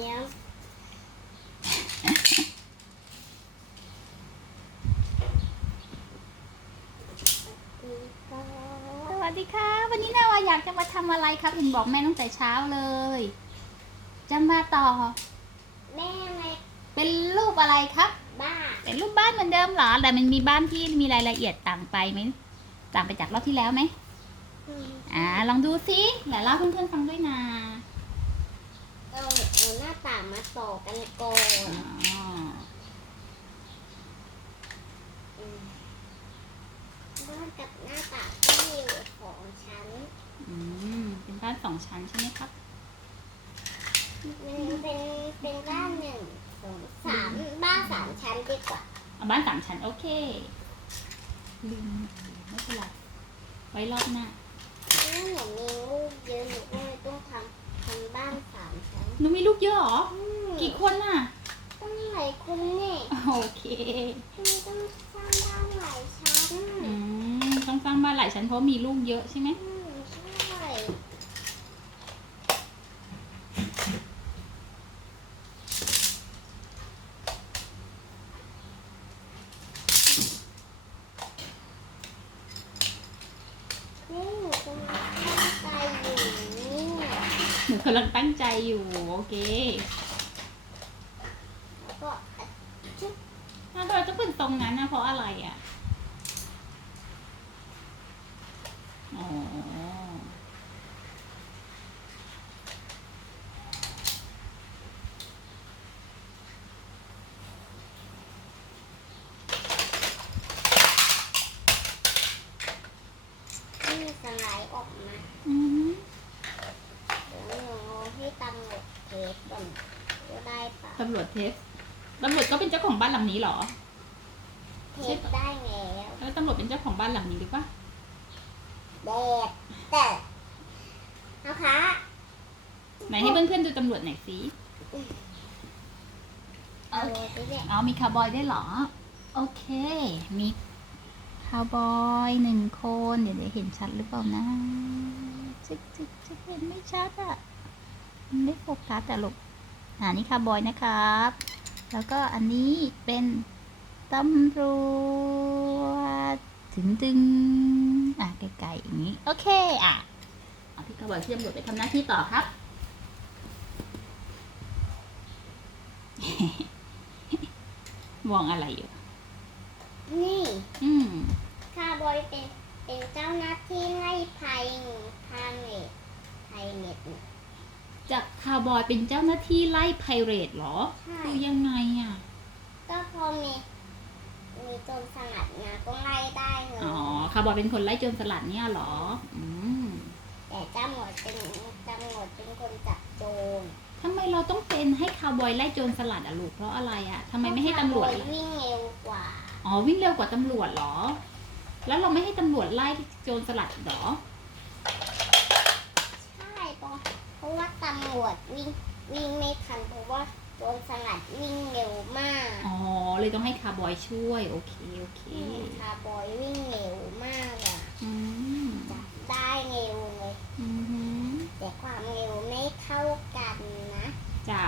เดี๋ยวสวัสดีค่ะ วันนี้นาวาอยากจะมาทำอะไรครับเห็นบอกแม่ตั้งแต่เช้าเลย จะมาต่อ แม่ในเป็นรูปอะไรครับ บ้านเป็นรูปบ้านเหมือนเดิมเหรอ แต่มันมีบ้านที่มีรายละเอียดต่างไปไหมต่างไปจากรอบที่แล้วไหมอืมอ่า ลองดูสิแล้วเล่าให้เพื่อนๆฟังด้วยนะ เอาเอาหน้าต่างมาต่อกันก่อนอ๋ออืมบ้านกับหน้าต่างก็มีอยู่สองชั้นอืมเป็นบ้านสองชั้นใช่ไหมครับ มันเป็นเป็นบ้านหนึ่งสองสามบ้านสามชั้นดีกว่าเอาบ้านสามชั้นโอเคลืมไม่เป็นไรไว้รอบหน้าเพราะว่าหนูมีลูกเยอะหนูก็เลยต้องทำทำบ้านสามชั้น หนูมีลูกเยอะเหรออืมกี่คนน่ะ ต้องหลายคนเนี่ยโอเค มันต้องสร้างบ้านหลายชั้น อืม ต้องสร้างบ้านหลายชั้นเพราะมีลูกเยอะใช่ไหม อืมใช่นี่หนูกำลังตั้งใจอยู่นี่ หนูกำลังตั้งใจอยู่ โอเค แล้วก็อัด ถ้าวเราจะเป็นตรงนั้นนะเพราะอะไรอะ อ๋อ นี่สไลด์ออกมา อืม เดี๋ยวหนูให้ตำรวจเทสก่อนว่าได้ปะ ตำรวจเทสตำรวจก็เป็นเจ้าของบ้านหลังนี้เหรอ เทสได้แล้วแล้วตำรวจเป็นเจ้าของบ้านหลังนี้หรือเปล่าแดดแต่นะคะไหนให้เพื่อนๆดูตำรวจหน่อยสิเอาไปเนี่ยเอามีคาวบอยได้วยเหรอ โอเค มีคาวบอยหนึ่งคน เดี๋ยวเดี๋ยวเห็นชัดหรือเปล่านะจึ๊กจึ๊กจึ๊กเห็นไม่ชัดอะมันไม่โฟกัสแต่ลูก อ่านี่คาวบอยนะครับ แล้วก็อันนี้เป็นตำรวจถึงดึงอะไกลๆอย่างนี้ โอเคอะเอาพี่คาวบอยที่ตำรวจไปทำหน้าที่ต่อครับ มองอะไรอยู่ นี่ อืมคาร์บอยเป็นเป็นเจ้าหน้าที่ไล่ภัยพาเนตไพเน็ตเนี่ย จากคาวบอยเป็นเจ้าหน้าที่ไล่ไพเรตเหรอ ใช่ คือยังไงอะ ก็พอมีมีโจรสลัดมาก็ไล่ได้เลยอ๋อ คาวบอยเป็นคนไล่โจรสลัดเนี่ยเหรอ อืมแต่ตำรวจเป็นตำรวจเป็นคนจับโจรทำไมเราต้องเป็นให้คาวบอยไล่โจรสลัดอะลูก เพราะอะไรอะทำไมไม่ให้ตำรวจคาล่ะบอยวิ่งเร็วกว่า อ๋อ วิ่งเร็วกว่าตำรวจเหรอ แล้วเราไม่ให้ตำรวจไล่โจรสลัดเหรอ ใช่เพราะเพราะว่า ตำรวจวิ่งวิ่งไม่ทันเพราะว่าโจรสลัดวิ่งเร็วมากอ๋อ เลยต้องให้คาวบอยช่วย โอเค โอเคคาร์บอยวิ่งเร็วมากอะอืมจับได้เร็วเลยอือหือแต่ความเร็วไม่เท่ากันนะจ้ะ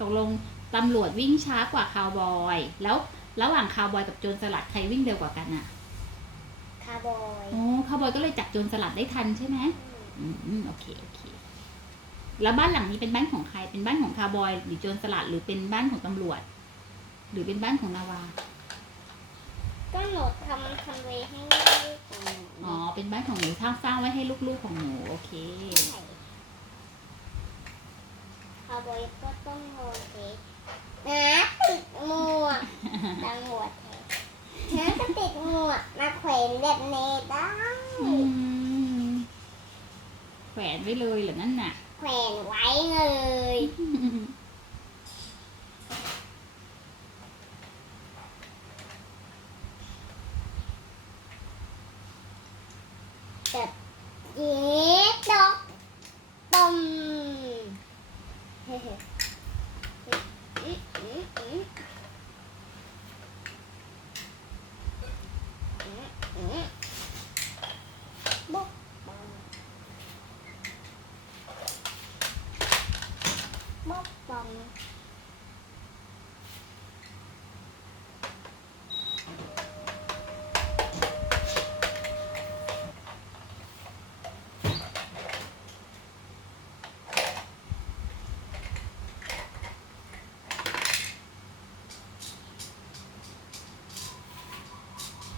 ตกลงตำรวจวิ่งช้ากว่าคาวบอย แล้วระหว่างคาวบอยกับโจรสลัดใครวิ่งเร็วกว่ากันอะคาร์บอย โอ้คาวบอยก็เลยจับโจรสลัดได้ทันใช่ไหมอืมอืมโอเค โอเค แล้วบ้านหลังนี้เป็นบ้านของใคร เป็นบ้านของคาวบอย หรือโจรสลัด หรือเป็นบ้านของตำรวจ หรือเป็นบ้านของนาวา ก็หนูทำทำไว้ให้ลูกของหนูอ๋อ เป็นบ้านของหนูสร้างสร้างไว้ให้ลูกๆของหนู โอเค ใช่คาร์บอยก็ต้องโรเทสนะติดหมวกตำรวจแทนนะก็ติดหมวกมาแขวนแบบนี้ได้อืมแขวนไว้เลยเหรอนั่นน่ะ แขวนไว้เลยแบบเย็ดดอกตมเฮ้ๆอืมอืมอืมอืมอืมบุ๊กบังบุ๊ก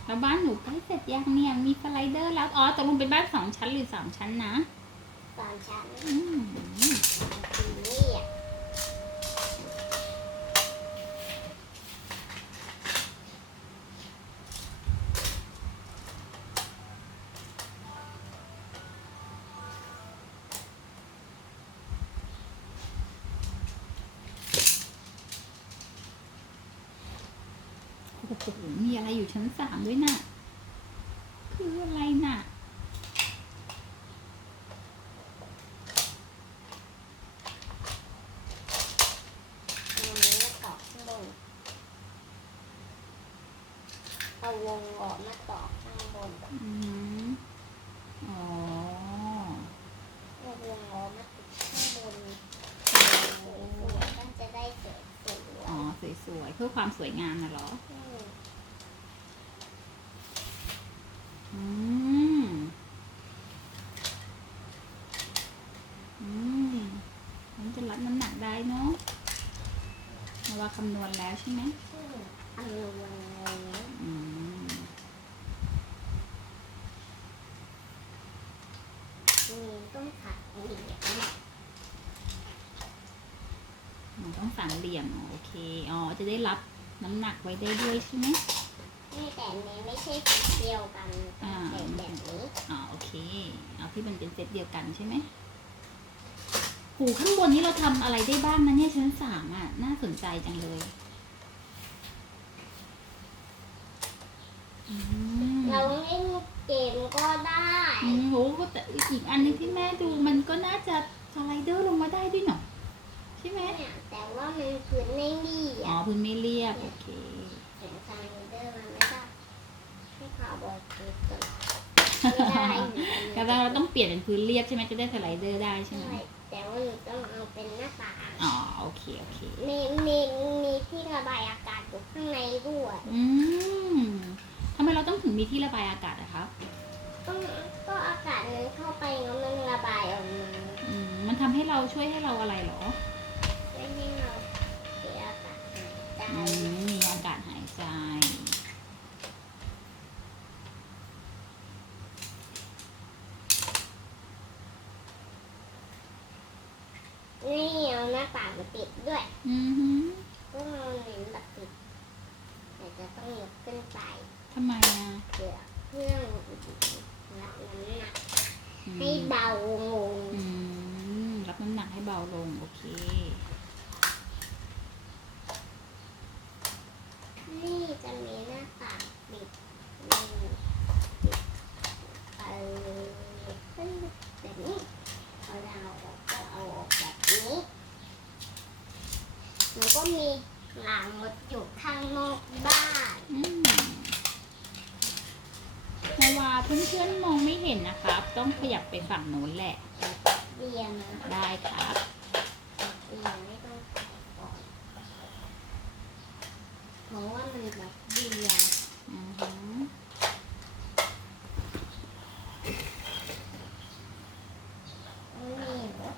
แล้วบ้านหนูใกล้เสร็จยังเนี่ยมีสไลเดอร์แล้ว อ๋อตกลงเป็นบ้านสองชั้นหรือสามชั้นนะสอนฉันอืม อะไรอยู่ชั้นสามด้วยน่ะ คืออะไรน่ะอันนี้มาต่อข้างบนเอาวงออกมาต่อข้างบนอืมอ๋อ เอาวงออกมาติดข้างบนสวยๆก็จะได้สวยๆอ๋อ สวยๆ เพื่อความสวยงามนะเหรออืม อืม อืมมันจะรับน้ำหนักได้เนาะเราว่า คำนวณแล้วใช่ไหมอืมอันนวลเลยอืมมีต้องขัดเหลี่ยมมันต้องสามเหลี่ยมอ๋อโอเค อ๋อ จะได้รับน้ำหนักไว้ได้ด้วยใช่ไหมนี่แต่อันนี้ไม่ใช่สีเดียวกันต้องใส่แบบนี้ อ๋อ โอเค เอาที่มันเป็นเซตเดียวกันใช่ไหม หูข้างบนนี้เราทำอะไรได้บ้างนะเนี่ยชั้นสามอะ น่าสนใจจังเลยอืมเราเล่นเกมก็ได้อืมโหแต่อีกอันหนึงที่แม่ดูมันก็น่าจะสไลเดอร์ลงมาได้ด้วยเนาะใช่ไหมเนี่ยแต่ว่ามันคือไม่ดีอ๋ออะพื้นไม่เรียบโอเคเสียงซาวเดอร์มันไม่ได้ให้ข่าวบอกคือตลอดไม่ได้เหมือนกันแต่เราต้องเปลี่ยนเป็นพื้นเรียบใช่ไหมจะได้สไลเดอร์ได้ใช่ไหมใช่แต่ว่า หนูต้องเอาเป็นหน้าต่างอ๋อโอเคโอเค มีมีมีที่ระบายอากาศอยู่ข้างในด้วย อืมทำไมเราต้องถึงมีที่ระบายอากาศอะคะต้องก็อากาศนั้นเข้าไปแล้วมันระบายออกมาอืมมันทำให้เราช่วยให้เราอะไรเหรอ ช่วยให้เราเสียอากาศหายใจ อืมมีอากาศหายใจ นี่เอาหน้าต่างมาติดด้วยอือหือก็เอาเน้นแบบติดแต่จะต้องยกขึ้นไปทำไมอะเพื่อเพื่อรับน้ำหนักอืมให้เบาลงอืมรับน้ำหนักให้เบาลง โอเค นี่จะมีหน้าต่างปิดนี่ปิดไปขึ้นแบบนี้พอเราออกก็เอาออกแบบนี้ แล้วก็มีหลางมดอยู่ข้างนอกบ้านอืมนาวาเพื่อนๆมองไม่เห็นนะครับ ต้องขยับไปฝั่งโน้นแหละ เรียนนะได้ครับ เรียนไม่ต้องใส่ก่อนเพราะว่ามันแบบเดียวอือหือ นี่เหรอ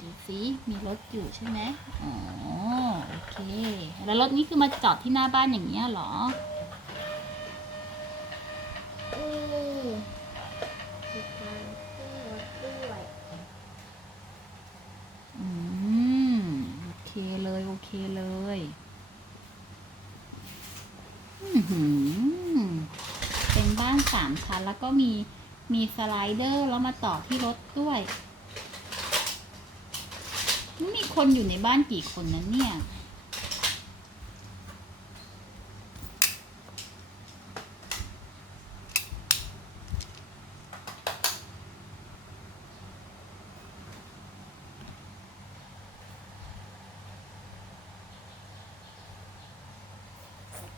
ดู สิมีรถอยู่ใช่ไหมอ๋อโอเค แล้วรถนี้คือมาจอดที่หน้าบ้านอย่างเงี้ยเหรออืมมีทางขึ้นรถด้วยอืมโอเคเลยโอเคเลยอือหือเป็นบ้านสามชั้นแล้วก็มีมีสไลเดอร์แล้วมาต่อที่รถด้วยมี คนอยู่ในบ้านกี่คนนั้นเนี่ย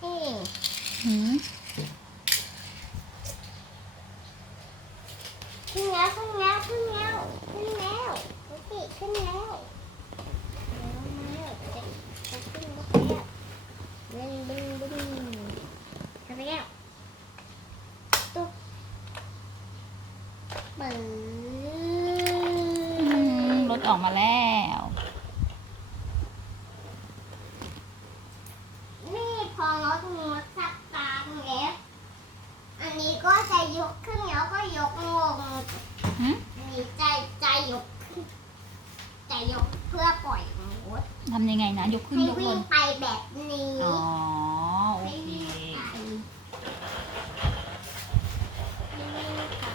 นี่หืมขึ้นแล้วขึ้นแล้วขึ้นแล้วขึ้นแล้วดูสิขึ้นแล้วแล้วจะ บึ้งบึ้งบึ้งขึ้นแล้วตุ๊บบึ้อืมงรถออกมาแล้ว จะยกเพื่อปล่อยมด ทำยังไง นะยกขึ้นให้ยกลวิ่งงไปแบบนี้อ๋อโอให้เควิ่งไปให้วิ่งไป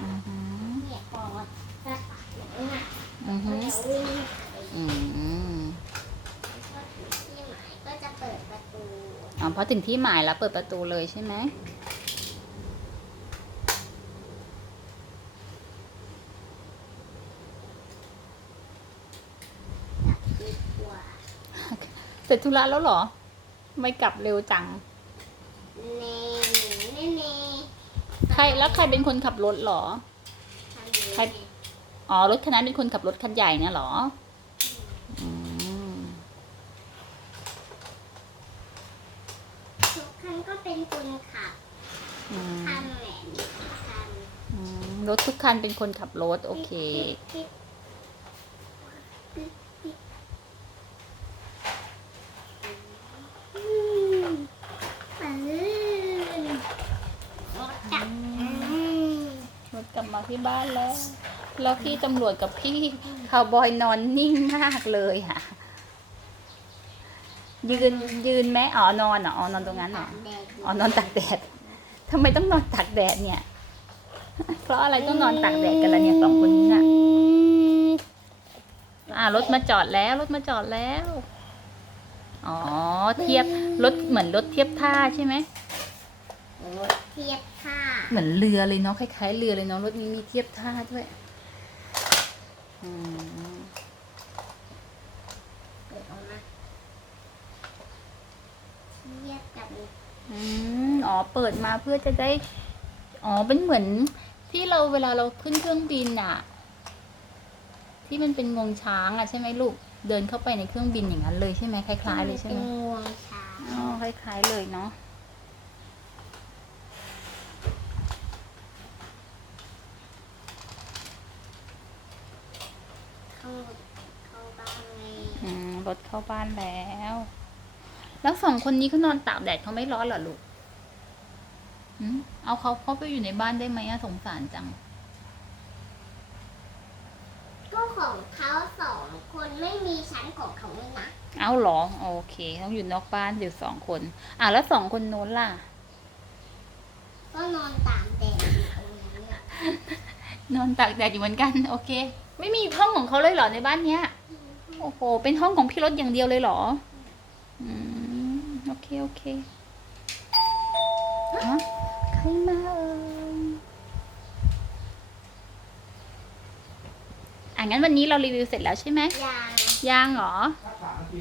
อือหือเนี่ยพอจะตัดอย่างนี้นะอือก็หือจะวิ่งไปอืมก็ถึงที่หมายก็จะเปิดประตู อ๋อพอถึงที่หมายแล้วเปิดประตูเลยใช่ไหม จับดีกว่า เส ร็จธุระแล้วเหรอ ไม่กลับเร็วจังเน่เน่เน่ใครแล้วใครเป็นคนขับรถเหรอทำอย่างนี้ใคร อ๋อ รถคันนั้นเป็นคนขับรถคันใหญ่เนี่ยเหรออืมทุกคันก็เป็นคนขับอืมคันแหละคันอืมรถทุกคันเป็นคนขับรถ โอเคอืมปืนรถจับอืม รถกลั บมาที่บ้านแล้ว แล้วพี่ตำรวจกับพี่คาวบอยนอนนิ่งมากเลยค่ะ ยืนยืนไหมอ๋อนอนเหรออ๋อนอนตรงนั้นเหรอแดดอ๋อนอนตากแดดทำไมต้องนอนตากแดดเนี่ย เพราะอะไรต้องนอนตากแดดกันล่ะเนี่ยสองคนนี้น่ะอ่ารถมาจอดแล้วรถมาจอดแล้ว อ๋อเทียบรถเหมือนรถเทียบท่าใช่ไหมรถเทียบท่า เหมือนเรือเลยเนาะคล้ายๆเรือเลยเนาะรถนี้มีเทียบท่าด้วยอืมเปิดออกมาเทียบกับอืมอ๋อเปิดมาเพื่อจะได้ อ๋อเป็นเหมือนที่เราเวลาเราขึ้นเครื่องบินอะที่มันเป็นงวงช้างอะใช่ไหมลูกเดินเข้าไปในเครื่องบินอย่างนั้นเลยใช่ไหมคล้ายๆเลยใช่ไหมเป็นงวงช้างอ๋อคล้ายๆเลยเนาะ เข้าเข้าบ้านไง อืมร ถเข้าบ้านแล้ว แล้วสองคนนี้เขานอนตากแดดเขาไม่ร้อนเหรอลูกอืมเอาเขาเข้าไปอยู่ในบ้านได้ไหมอะสงสารจัง ก็ของเขาสองคนไม่มีชั้นของเขาเลยนะ เอาเหรอ โอเค ต้องอยู่นอกบ้านอยู่สองคน อะแล้วสองคนนู้นล่ะ ก็นอนตากแดดอยู่ตรงนั้นน่ะนอนตากแดดอยู่เหมือนกัน โอเค ไม่มีห้องของเขาเลยเหรอในบ้านเนี้ย โอ้โห เป็นห้องของพี่รถอย่างเดียวเลยเหรอ อืม โอเค โอเคฮะใครมาเอ่ยอะงั้นวันนี้เรารีวิวเสร็จแล้วใช่ไหมยางยังเหรอสักสามนาที